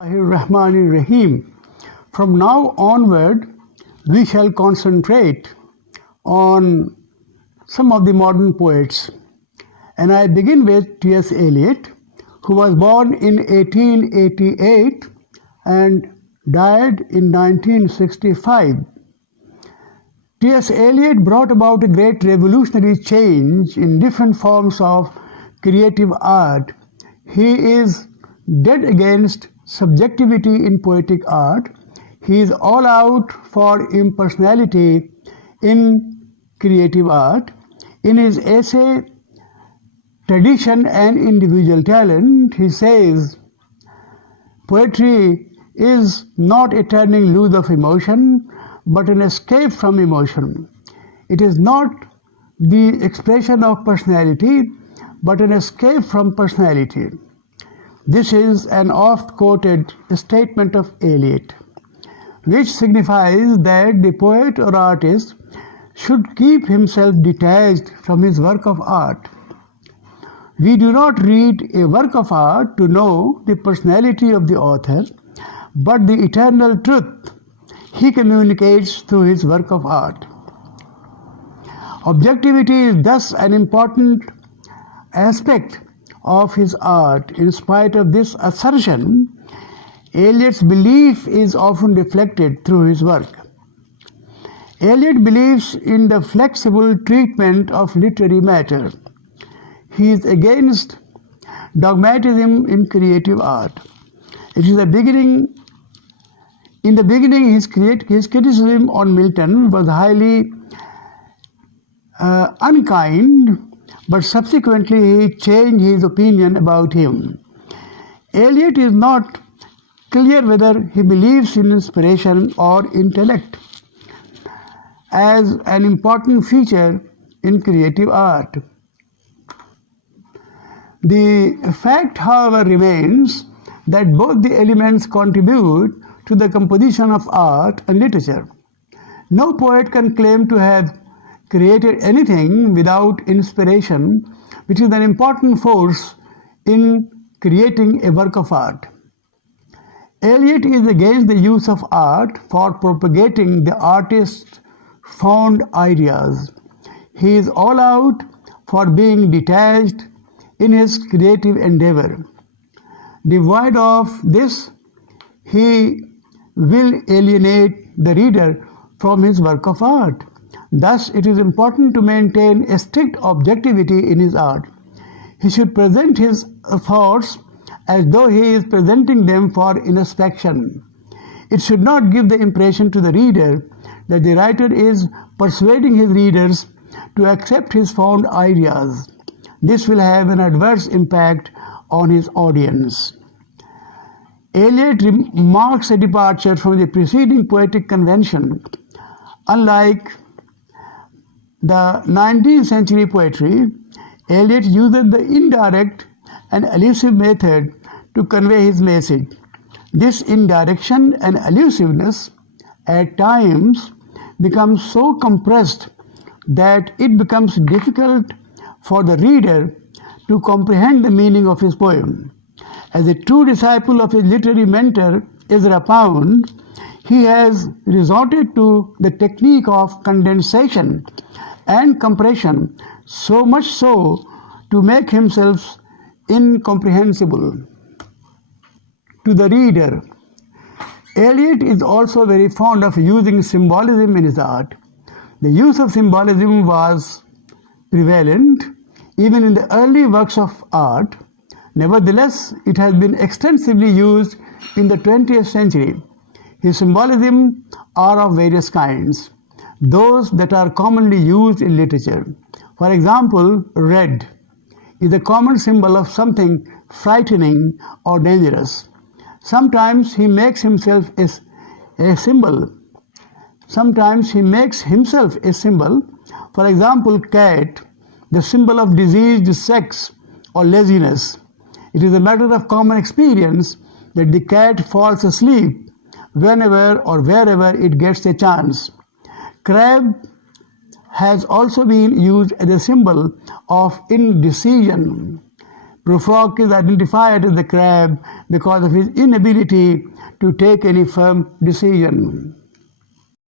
Rahim. From now onward, we shall concentrate on some of the modern poets. And I begin with T.S. Eliot, who was born in 1888 and died in 1965. T.S. Eliot brought about a great revolutionary change in different forms of creative art. He is dead against subjectivity in poetic art. He is all out for impersonality in creative art. In his essay, Tradition and Individual Talent, he says, poetry is not a turning loose of emotion, but an escape from emotion. It is not the expression of personality, but an escape from personality. This is an oft-quoted statement of Eliot, which signifies that the poet or artist should keep himself detached from his work of art. We do not read a work of art to know the personality of the author, but the eternal truth he communicates through his work of art. Objectivity is thus an important aspect of his art. In spite of this assertion, Eliot's belief is often reflected through his work. Eliot believes in the flexible treatment of literary matter. He is against dogmatism in creative art. In the beginning, his criticism on Milton was highly unkind, but subsequently he changed his opinion about him. Eliot is not clear whether he believes in inspiration or intellect as an important feature in creative art. The fact, however, remains that both the elements contribute to the composition of art and literature. No poet can claim to have created anything without inspiration, which is an important force in creating a work of art. Eliot is against the use of art for propagating the artist's found ideas. He is all out for being detached in his creative endeavor. Devoid of this, he will alienate the reader from his work of art. Thus, it is important to maintain a strict objectivity in his art. He should present his thoughts as though he is presenting them for inspection. It should not give the impression to the reader that the writer is persuading his readers to accept his found ideas. This will have an adverse impact on his audience. Eliot marks a departure from the preceding poetic convention. Unlike the 19th century poetry, Eliot uses the indirect and elusive method to convey his message. This indirection and elusiveness at times becomes so compressed that it becomes difficult for the reader to comprehend the meaning of his poem. As a true disciple of his literary mentor, Ezra Pound, he has resorted to the technique of condensation and compression, so much so to make himself incomprehensible to the reader. Eliot is also very fond of using symbolism in his art. The use of symbolism was prevalent even in the early works of art. Nevertheless, it has been extensively used in the 20th century. His symbolism are of various kinds. Those that are commonly used in literature. For example, red is a common symbol of something frightening or dangerous. Sometimes he makes himself a symbol. Sometimes he makes himself a symbol. For example, cat, the symbol of diseased sex or laziness. It is a matter of common experience that the cat falls asleep whenever or wherever it gets a chance. Crab has also been used as a symbol of indecision. Prufrock is identified as the crab because of his inability to take any firm decision.